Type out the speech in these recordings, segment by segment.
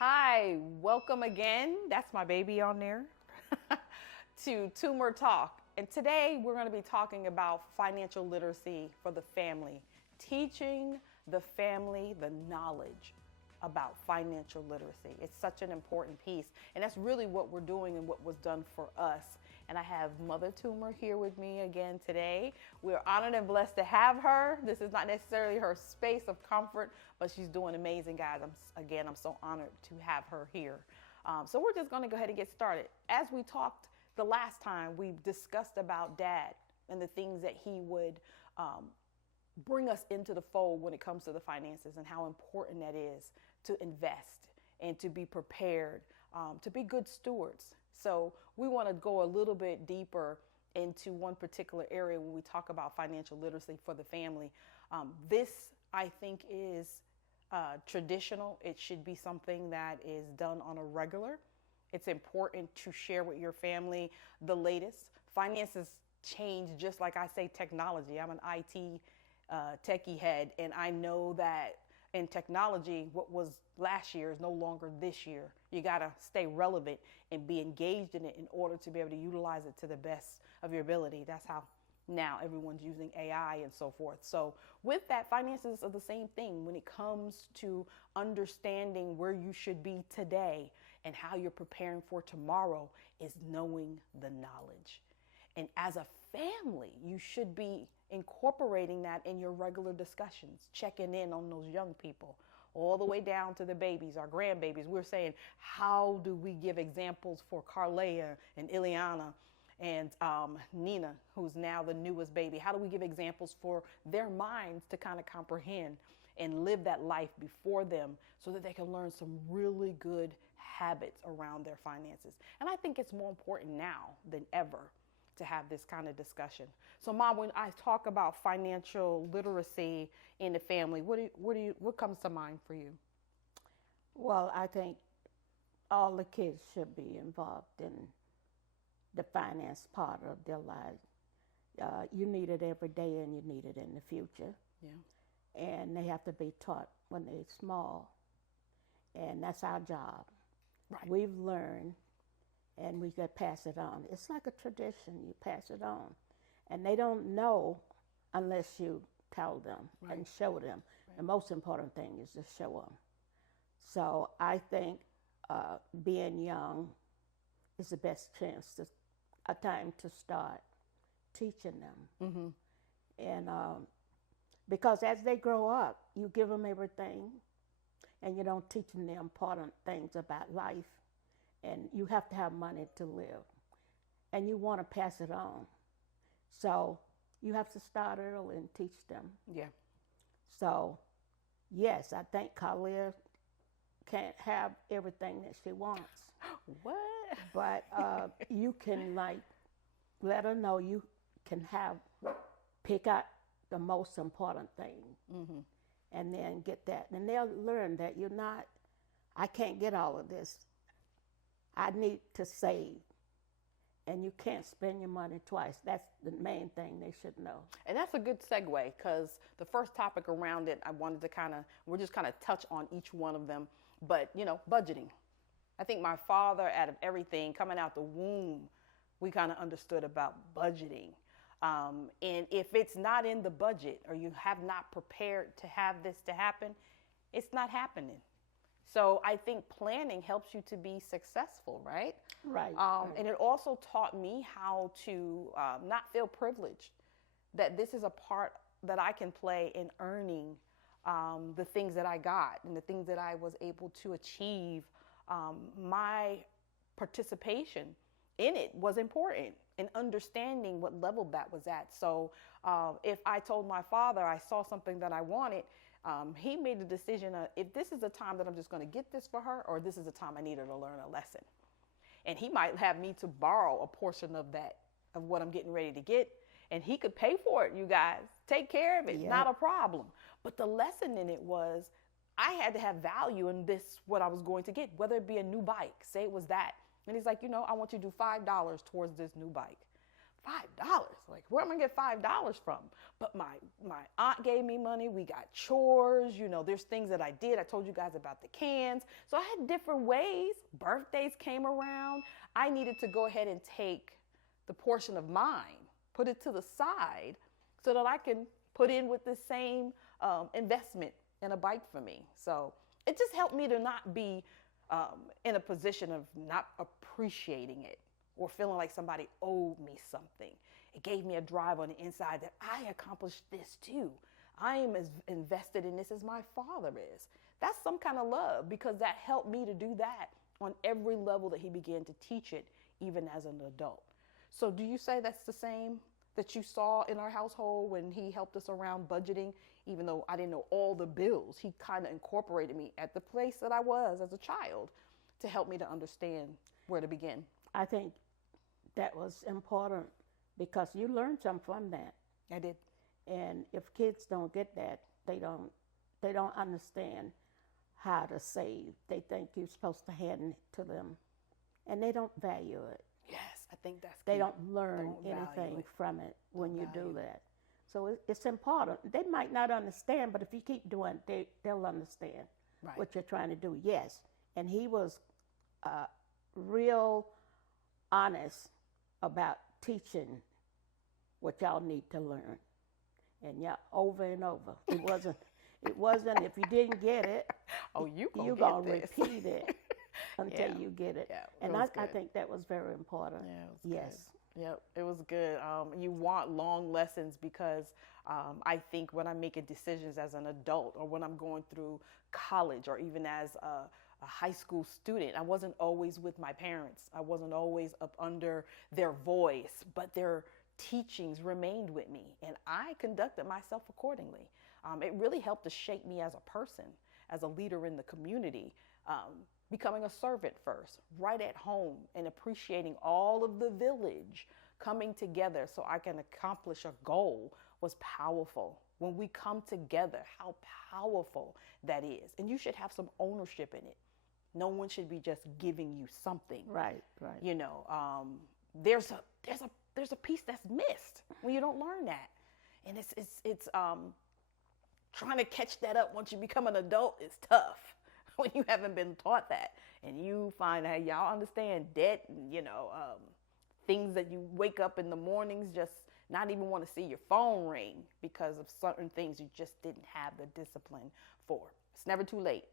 Hi, welcome again. That's my baby on there to Tumor Talk. And today we're going to be talking about financial literacy for the family, teaching the family the knowledge about financial literacy. It's such an important piece. And that's really what we're doing and what was done for us. And I have Mother Tumor here with me again today. We're honored and blessed to have her. This is not necessarily her space of comfort, but she's doing amazing, guys. I'm so honored to have her here. So we're just going to go ahead and get started. As we talked the last time, we discussed about Dad and the things that he would bring us into the fold when it comes to the finances and how important that is to invest and to be prepared, to be good stewards. So we want to go a little bit deeper into one particular area when we talk about financial literacy for the family. This, I think, is traditional. It should be something that is done on a regular. It's important to share with your family the latest. Finances change just like I say technology. I'm an IT techie head, and I know that in technology, what was last year is no longer this year. You got to stay relevant and be engaged in it in order to be able to utilize it to the best of your ability. That's how now everyone's using AI and so forth. So with that, finances are the same thing when it comes to understanding where you should be today and how you're preparing for tomorrow is knowing the knowledge. And as a family, you should be incorporating that in your regular discussions, checking in on those young people, all the way down to the babies, our grandbabies. We're saying, how do we give examples for Carlea and Ileana and Nina, who's now the newest baby? How do we give examples for their minds to kind of comprehend and live that life before them so that they can learn some really good habits around their finances? And I think it's more important now than ever to have this kind of discussion. So, Mom, when I talk about financial literacy in the family, what comes to mind for you? Well, I think all the kids should be involved in the finance part of their lives. You need it every day and you need it in the future. Yeah. And they have to be taught when they're small. And that's our job. Right. We've learned and we could pass it on. It's like a tradition, you pass it on. And they don't know unless you tell them and show them. Right. The most important thing is to show them. So I think being young is the best a time to start teaching them. Mm-hmm. And because as they grow up, you give them everything and you don't teach them the important things about life. And you have to have money to live. And you want to pass it on. So you have to start early and teach them. Yeah. So, yes, I think Kalia can't have everything that she wants. What? But you can, let her know you can pick out the most important thing. Mm-hmm. And then get that. And they'll learn that I can't get all of this. I need to save. And you can't spend your money twice. That's the main thing they should know. And that's a good segue because the first topic around it, I wanted to we're just kind of touch on each one of them. But, budgeting. I think my father, out of everything, coming out the womb, we kind of understood about budgeting. And if it's not in the budget or you have not prepared to have this to happen, it's not happening. So I think planning helps you to be successful, right? Right. And it also taught me how to not feel privileged, that this is a part that I can play in earning the things that I got and the things that I was able to achieve. My participation in it was important and understanding what level that was at. So if I told my father I saw something that I wanted, he made the decision if this is the time that I'm just going to get this for her, or this is the time I need her to learn a lesson. And he might have me to borrow a portion of what I'm getting ready to get. And he could pay for it, you guys. Take care of it. Yep. Not a problem. But the lesson in it was I had to have value in what I was going to get, whether it be a new bike. Say it was that. And he's like, I want you to do $5 towards this new bike. $5. Like, where am I gonna get $5 from? But my aunt gave me money. We got chores. There's things that I did. I told you guys about the cans. So I had different ways. Birthdays came around. I needed to go ahead and take the portion of mine, put it to the side so that I can put in with the same investment in a bike for me. So it just helped me to not be in a position of not appreciating it or feeling like somebody owed me something. It gave me a drive on the inside that I accomplished this too. I am as invested in this as my father is. That's some kind of love, because that helped me to do that on every level that he began to teach it, even as an adult. So do you say that's the same that you saw in our household when he helped us around budgeting? Even though I didn't know all the bills, he kind of incorporated me at the place that I was as a child to help me to understand where to begin. I think that was important because you learned something from that. I did. And if kids don't get that, they don't understand how to save. They think you're supposed to hand it to them, and they don't value it. Yes, I think that's They key. don't learn anything from it when you do that. So it's important. They might not understand, but if you keep doing it, they'll understand what you're trying to do. Yes, and he was real honest about teaching what y'all need to learn, and yeah, over and over. It wasn't if you didn't get it, you're gonna repeat it until you get it. Yeah, and I think that was very important. Yeah, it was yes. Good. Yep, it was good. You want long lessons because I think when I'm making decisions as an adult, or when I'm going through college, or even as a high school student, I wasn't always with my parents. I wasn't always up under their voice, but their teachings remained with me, and I conducted myself accordingly. It really helped to shape me as a person, as a leader in the community. Becoming a servant first, right at home, and appreciating all of the village coming together so I can accomplish a goal was powerful. When we come together, how powerful that is. And you should have some ownership in it. No one should be just giving you something. Right. There's a piece that's missed when you don't learn that. And it's trying to catch that up once you become an adult is tough. When you haven't been taught that, and you find that y'all understand debt and things that you wake up in the mornings just not even want to see your phone ring because of certain things you just didn't have the discipline for. It's never too late.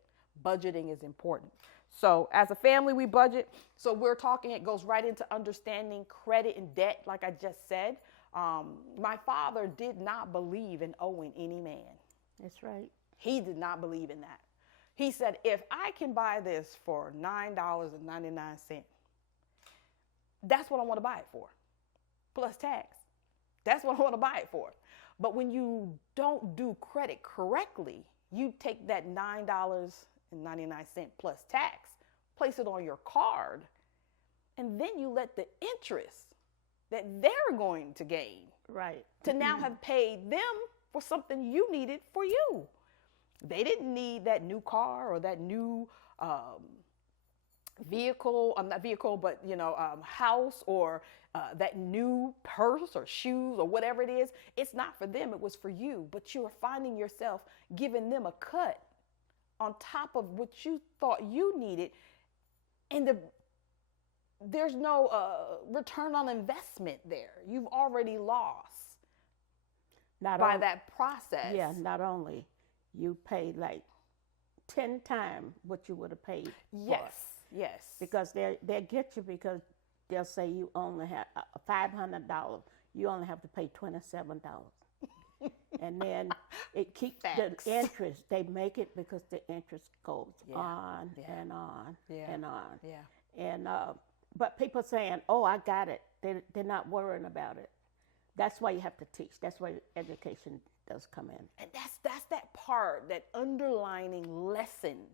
Budgeting is important. So as a family, we budget. So we're talking, it goes right into understanding credit and debt, like I just said. My father did not believe in owing any man. That's right. He did not believe in that. He said, if I can buy this for $9.99, that's what I want to buy it for, plus tax. That's what I want to buy it for. But when you don't do credit correctly, you take that $9.99 plus tax, place it on your card, and then you let the interest that they're going to gain to now have paid them for something you needed for you. They didn't need that new car or that new house or that new purse or shoes or whatever it is. It's not for them. It was for you. But you are finding yourself giving them a cut on top of what you thought you needed. And there's no return on investment there. You've already lost by that process. Yeah, not only. You paid like 10 times what you would have paid. Yes. Because they'll get you because they'll say you only have $500. You only have to pay $27. And then it keeps the interest. They make it because the interest goes on and on and on. Yeah. And but people saying, "Oh, I got it." They're not worrying about it. That's why you have to teach. That's why education does come in. And that's that part, that underlining lesson.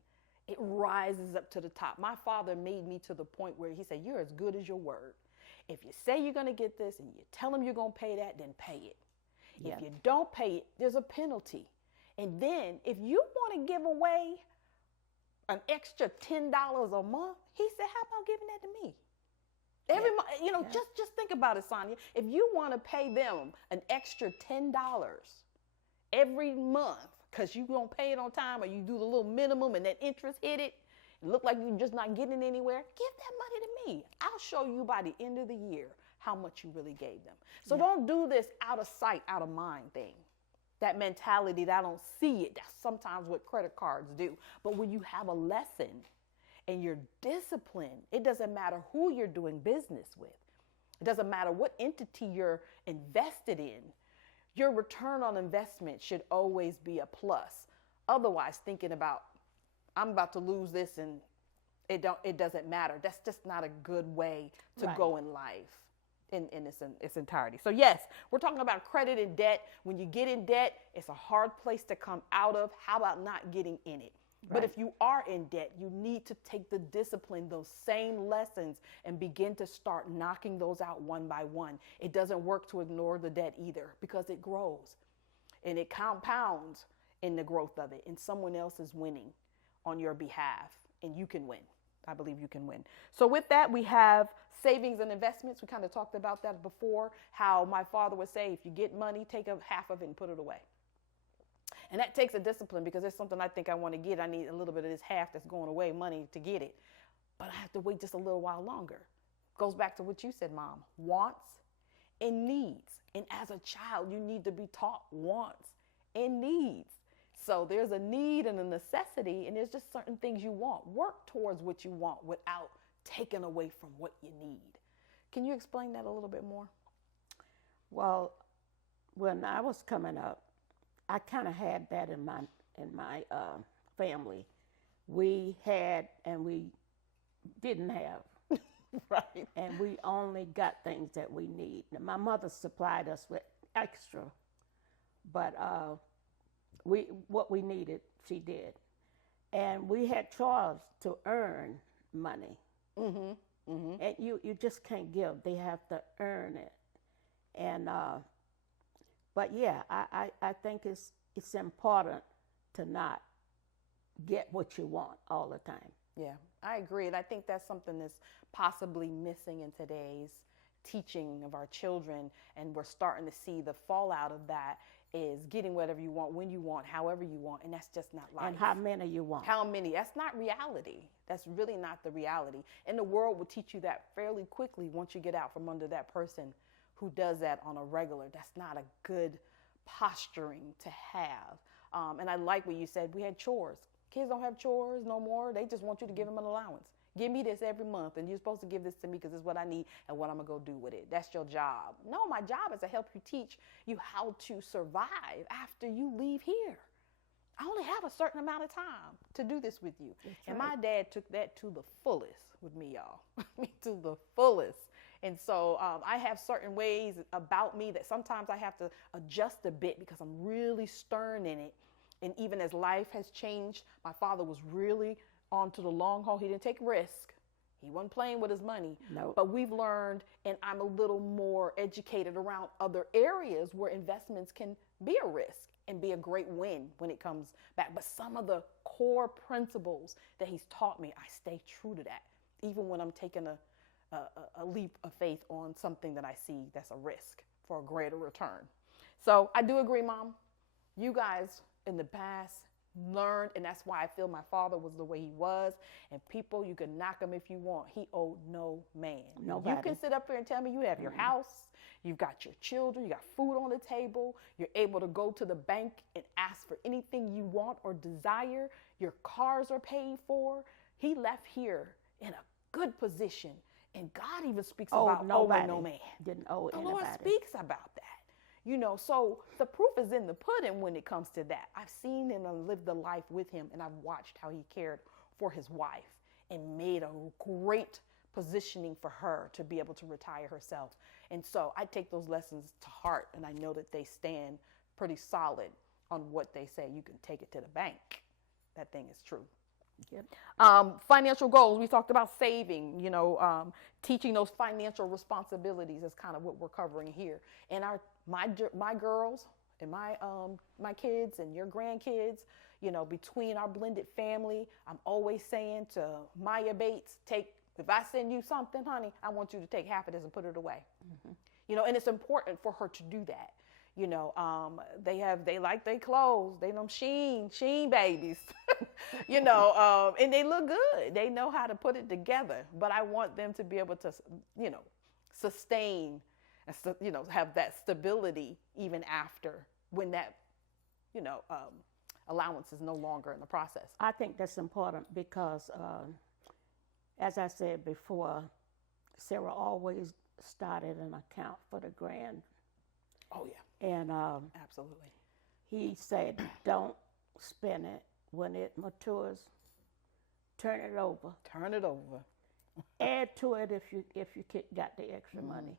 It rises up to the top. My father made me to the point where he said, you're as good as your word. If you say you're going to get this and you tell them you're going to pay that, then pay it. Yeah. If you don't pay it, there's a penalty. And then if you want to give away an extra $10 a month, he said, how about giving that to me? Every month, just think about it, Sonya. If you want to pay them an extra $10 every month because you don't pay it on time, or you do the little minimum and that interest hit it, look like you're just not getting anywhere, give that money to me. I'll show you by the end of the year how much you really gave them. So don't do this out of sight, out of mind thing. That mentality that I don't see it, that's sometimes what credit cards do. But when you have a lesson and you're disciplined, it doesn't matter who you're doing business with. It doesn't matter what entity you're invested in. Your return on investment should always be a plus. Otherwise, thinking about, I'm about to lose this and it doesn't matter. That's just not a good way to go in life in its entirety. So yes, we're talking about credit and debt. When you get in debt, it's a hard place to come out of. How about not getting in it? But if you are in debt, you need to take the discipline, those same lessons, and begin to start knocking those out one by one. It doesn't work to ignore the debt either, because it grows and it compounds in the growth of it, and someone else is winning on your behalf, and you can win. I believe you can win. So with that, we have savings and investments. We kind of talked about that before, how my father would say, if you get money, take a half of it and put it away. And that takes a discipline, because there's something I think I want to get. I need a little bit of this half that's going away money to get it. But I have to wait just a little while longer. Goes back to what you said, Mom. Wants and needs. And as a child, you need to be taught wants and needs. So there's a need and a necessity, and there's just certain things you want. Work towards what you want without taking away from what you need. Can you explain that a little bit more? Well, when I was coming up, I kind of had that in my family. We had and we didn't have. Right. And we only got things that we need. Now, my mother supplied us with extra, but what we needed, she did. And we had chores to earn money. Mm-hmm. Mm-hmm. And you just can't give. They have to earn it. And but yeah, I think it's important to not get what you want all the time. Yeah, I agree. And I think that's something that's possibly missing in today's teaching of our children. And we're starting to see the fallout of that is getting whatever you want, when you want, however you want. And that's just not life. And how many you want. How many. That's not reality. That's really not the reality. And the world will teach you that fairly quickly once you get out from under that person who does that on a regular. That's not a good posturing to have. And I like what you said. We had chores. Kids don't have chores no more. They just want you to give them an allowance. Give me this every month, and you're supposed to give this to me because it's what I need and what I'm going to go do with it. That's your job. No, my job is to help you, teach you how to survive after you leave here. I only have a certain amount of time to do this with you. That's and right. My dad took that to the fullest with me, y'all. To the fullest. And so I have certain ways about me that sometimes I have to adjust a bit because I'm really stern in it. And even as life has changed, my father was really on to the long haul. He didn't take risk. He wasn't playing with his money. Nope. But we've learned, and I'm a little more educated around other areas where investments can be a risk and be a great win when it comes back. But some of the core principles that he's taught me, I stay true to that, even when I'm taking a leap of faith on something that I see that's a risk for a greater return. So I do agree, Mom. You guys in the past learned, and that's why I feel my father was the way he was. And people, you can knock him if you want. He owed no man. Nobody. You can sit up here and tell me you have your house, you've got your children, you got food on the table, you're able to go to the bank and ask for anything you want or desire, your cars are paid for. He left here in a good position. And God even speaks about owing no man. Didn't owe anybody. The Lord speaks about that. You know, so the proof is in the pudding when it comes to that. I've seen him and lived the life with him, and I've watched how he cared for his wife and made a great positioning for her to be able to retire herself. And so I take those lessons to heart, and I know that they stand pretty solid on what they say. You can take it to the bank. That thing is true. Yep. Financial goals. We talked about saving, teaching those financial responsibilities is kind of what we're covering here. And my girls and my kids and your grandkids, between our blended family, I'm always saying to Maya Bates, take If I send you something, honey, I want you to take half of this and put it away. And it's important for her to do that. They like their clothes. They them Sheen babies, and they look good. They know how to put it together. But I want them to be able to, sustain and, have that stability even after when that, allowance is no longer in the process. I think that's important because, as I said before, Sarah always started an account for the grand. Oh, yeah. And absolutely. He said, don't spend it. When it matures, turn it over. Turn it over. Add to it if you got the extra money.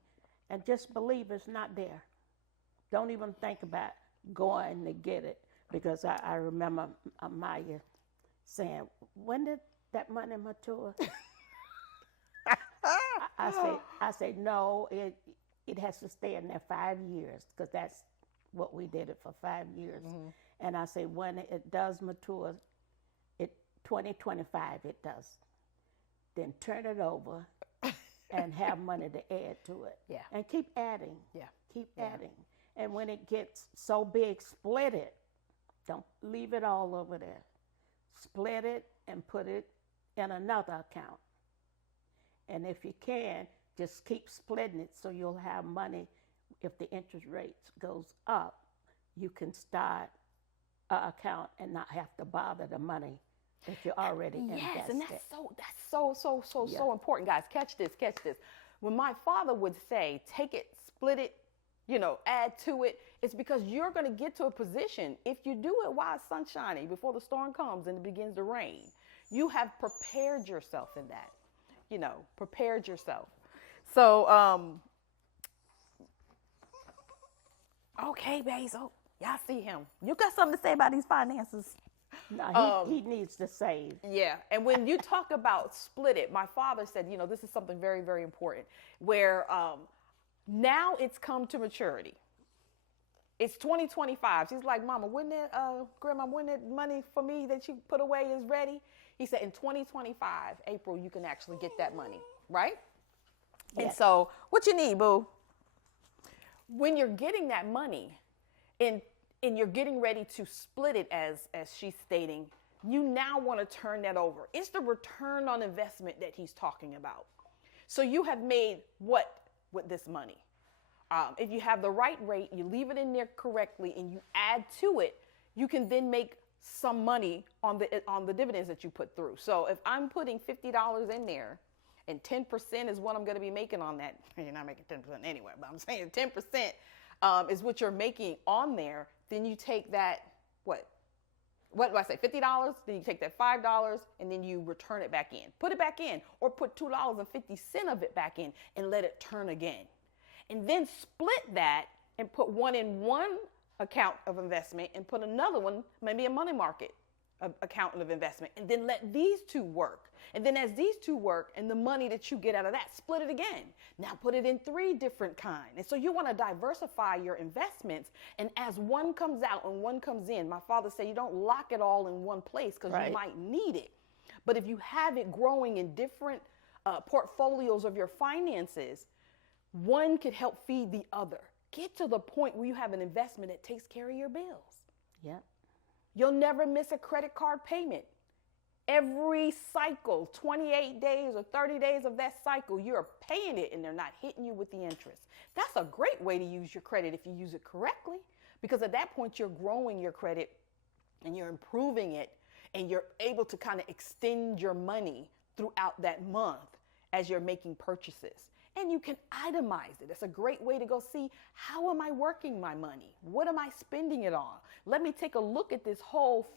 And just believe it's not there. Don't even think about going to get it. Because I remember Maya saying, when did that money mature? I say no, it has to stay in there 5 years, because that's what we did it for 5 years. And I say when it does mature, 2025 it does. Then turn it over and have money to add to it. Yeah. And keep adding. Yeah. Keep adding. And when it gets so big, split it. Don't leave it all over there. Split it and put it in another account. And if you can, just keep splitting it so you'll have money. If the interest rate goes up, you can start an account and not have to bother the money that you already invested. Yes, and that's so important, guys. Catch this. When my father would say, take it, split it, add to it, it's because you're going to get to a position, if you do it while it's sunshiny, before the storm comes and it begins to rain, you have prepared yourself in that, prepared yourself. So, okay, Basil, y'all see him. You got something to say about these finances? No, he needs to save. Yeah. And when you talk about split it, my father said, this is something very, very important, where now it's come to maturity. It's 2025. She's like, Mama, Grandma, when that money for me that you put away is ready? He said, in 2025, April, you can actually get that money, right? Yes. And so what you need, boo? When you're getting that money and you're getting ready to split it, as she's stating, you now want to turn that over. It's the return on investment that he's talking about. So you have made what with this money? If you have the right rate, you leave it in there correctly, and you add to it, you can then make some money on the dividends that you put through. So if I'm putting $50 in there, and 10% is what I'm going to be making on that, you're not making 10% anyway, but I'm saying 10% is what you're making on there, then you take that, what do I say, $50? Then you take that $5 and then you return it back in. Put it back in, or put $2.50 of it back in and let it turn again. And then split that and put one in one account of investment and put another one, maybe a money market account of investment, and then let these two work. And then as these two work and the money that you get out of that, split it again. Now put it in 3 different kinds. And so you want to diversify your investments. And as one comes out and one comes in, my father said you don't lock it all in one place, because you might need it. But if you have it growing in different portfolios of your finances, one could help feed the other. Get to the point where you have an investment that takes care of your bills. Yeah. You'll never miss a credit card payment. Every cycle, 28 days or 30 days of that cycle, you're paying it and they're not hitting you with the interest. That's a great way to use your credit if you use it correctly, because at that point you're growing your credit and you're improving it, and you're able to kind of extend your money throughout that month as you're making purchases. And you can itemize it. It's a great way to go see, how am I working my money? What am I spending it on? Let me take a look at this whole,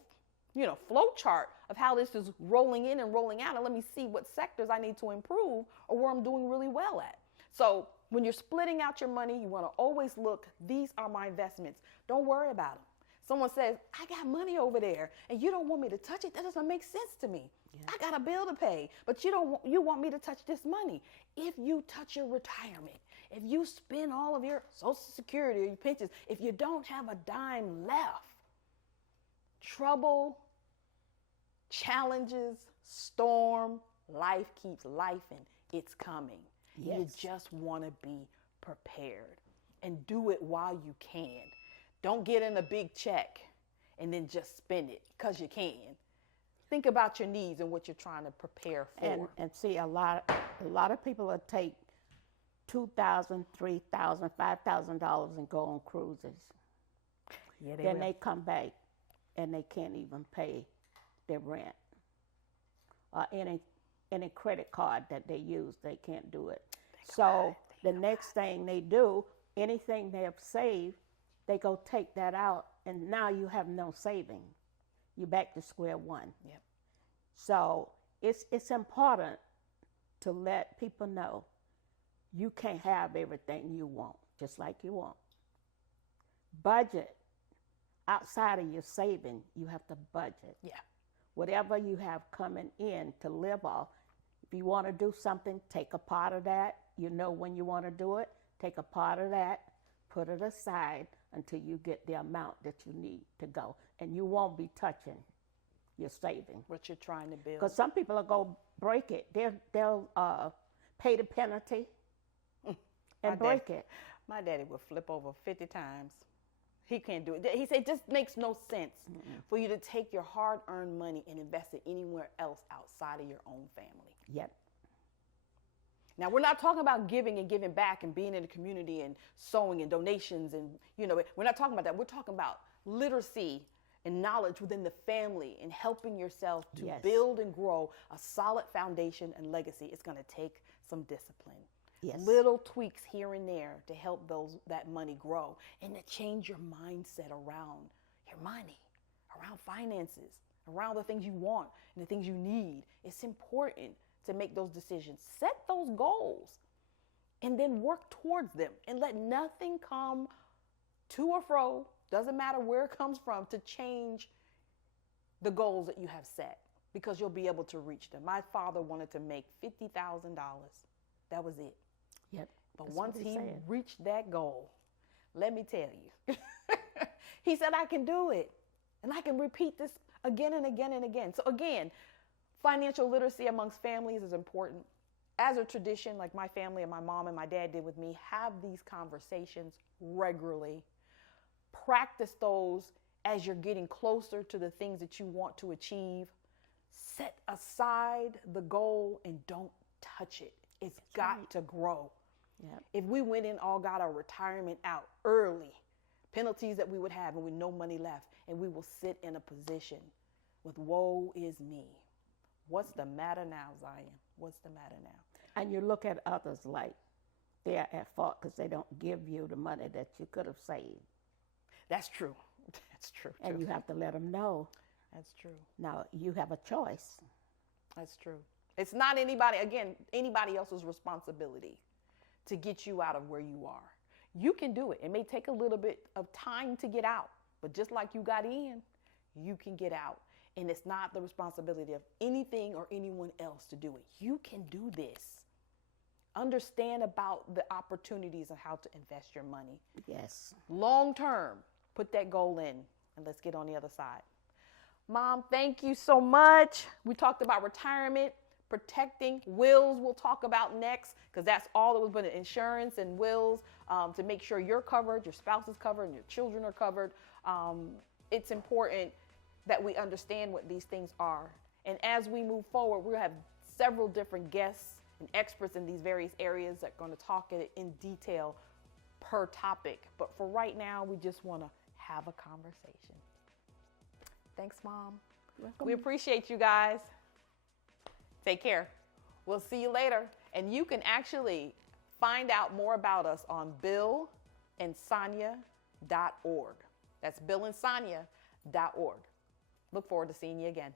flow chart of how this is rolling in and rolling out, and let me see what sectors I need to improve or where I'm doing really well at. So when you're splitting out your money, you want to always look, these are my investments. Don't worry about them. Someone says, I got money over there and you don't want me to touch it. That doesn't make sense to me. Yeah. I got a bill to pay, but you want me to touch this money. If you touch your retirement, if you spend all of your Social Security or your pensions, if you don't have a dime left, trouble, challenges, storm, Life keeps lifing. It's coming. Yes. You just want to be prepared and do it while you can. Don't get in a big check and then just spend it because you can. Think about your needs and what you're trying to prepare for. And see, a lot of people will take $2,000, $3,000, $5,000 and go on cruises. Yeah, Then they come back and they can't even pay their rent or any credit card that they use. They can't do it. So the next thing they do, anything they have saved, they go take that out, and now you have no saving. You're back to square one. Yep. So it's important to let people know you can't have everything you want, just like you want. Budget. Outside of your saving, you have to budget. Yeah. Whatever you have coming in to live off, if you want to do something, take a part of that. You know when you want to do it, take a part of that, put it aside until you get the amount that you need to go. And you won't be touching your saving. What you're trying to build. Because some people will go break it. They'll pay the penalty and break it. My daddy would flip over 50 times. He can't do it. He said it just makes no sense for you to take your hard-earned money and invest it anywhere else outside of your own family. Yep. Now, we're not talking about giving and giving back and being in the community and sewing and donations and, we're not talking about that. We're talking about literacy and knowledge within the family and helping yourself to Yes. build and grow a solid foundation and legacy. It's going to take some discipline. Yes. Little tweaks here and there to help that money grow and to change your mindset around your money, around finances, around the things you want and the things you need. It's important to make those decisions. Set those goals and then work towards them and let nothing come to or fro, doesn't matter where it comes from, to change the goals that you have set, because you'll be able to reach them. My father wanted to make $50,000. That was it. Yep. But That's once what he said. reached that goal, let me tell you, he said, I can do it. And I can repeat this again and again and again. So again, financial literacy amongst families is important. As a tradition, like my family and my mom and my dad did with me, have these conversations regularly. Practice those as you're getting closer to the things that you want to achieve. Set aside the goal and don't touch it. It's got to grow. Yep. If we went and all got our retirement out early, penalties that we would have and with no money left, and we will sit in a position with woe is me. What's the matter now, Zion? What's the matter now? And you look at others like they're at fault because they don't give you the money that you could have saved. That's true. That's true. And you have to let them know. That's true. Now, you have a choice. That's true. It's not anybody else's responsibility to get you out of where you are. You can do it. It may take a little bit of time to get out, but just like you got in, you can get out. And it's not the responsibility of anything or anyone else to do it. You can do this. Understand about the opportunities and how to invest your money. Yes. Long term, put that goal in, and let's get on the other side. Mom, thank you so much. We talked about retirement, protecting, wills we'll talk about next, because that's all that was been insurance and wills, to make sure you're covered, your spouse is covered, and your children are covered. It's important that we understand what these things are. And as we move forward, we'll have several different guests and experts in these various areas that are going to talk in detail per topic. But for right now, we just want to have a conversation. Thanks, Mom. Welcome. We appreciate you guys. Take care. We'll see you later. And you can actually find out more about us on billandsonya.org. That's billandsonya.org. Look forward to seeing you again.